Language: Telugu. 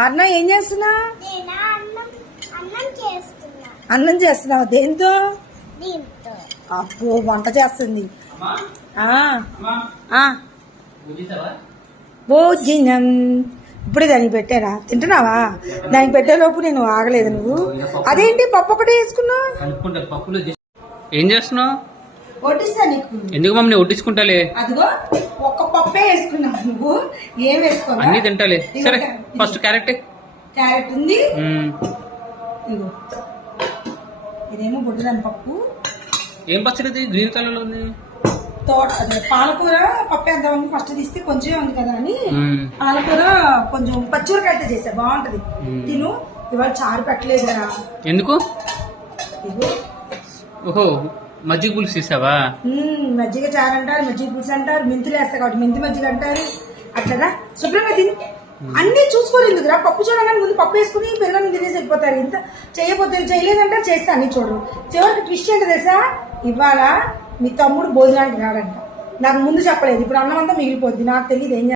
అన్న ఏం చేస్తున్నా? అన్నం చేస్తున్నావు దేంతో? అప్పు వంట చేస్తుంది. భోజనం ఇప్పుడే దానికి పెట్టారా? తింటున్నావా? దానికి పెట్టేలోపు నేను ఆగలేదు. నువ్వు అదేంటి పప్పు ఒకటే వేసుకున్నావు? ఏం చేస్తున్నావు? వడ్డిస్తా నీకు. ఎందుకు మమ్మల్ని వడ్డించుకుంటాలే? అదిగో ఒక్క పప్పే వేసుకున్నావు. నువ్వు ఏం వేసుకో? అన్ని తింటాలే. సరే ఫస్ట్ క్యారెట్ ఉంది. ఇదిగో ఇదేమో బొడ్డుదాని పప్పు. ఏం పచ్చడి? గ్రీన్ కలర్ లో ఉంది. అదే పాలకూర పప్పు వేద్దామని ఫస్ట్ తీస్తే కొంచెం ఉంది కదా అని పాలకూర కొంచెం పచ్చిమిరకాయతో చేసా, బాగుంటది. తిను. ఇవాళ చారు పెట్టలేదు కదా. ఎందుకు? ఓహో మజ్జిగ పులుసు చేసావా? మజ్జిగ చారు అంటారు, మజ్జిగ పులుసు అంటారు, మెంతులు వేస్తా కాబట్టి మెంతి మజ్జిగ అంటారు. అట్లా శుభ్రంగా తిని అన్ని చూసుకోరు. ఎందుకురా? పప్పు చూడగానే ముందు పప్పు వేసుకుని పెరుగని తినేసి వెళ్ళిపోతారు. ఇంత చేయలేదంటారు, చేస్తా అన్ని చూడరు. చివరికి ట్విస్ట్ ఏంటో తెలుసా? ఇవాళ మీ తమ్ముడు భోజనానికి రాడంట. నాకు ముందు చెప్పలేదు. ఇప్పుడు అన్నం అంతా మిగిలిపోద్ది. నాకు తెలియదు ఏం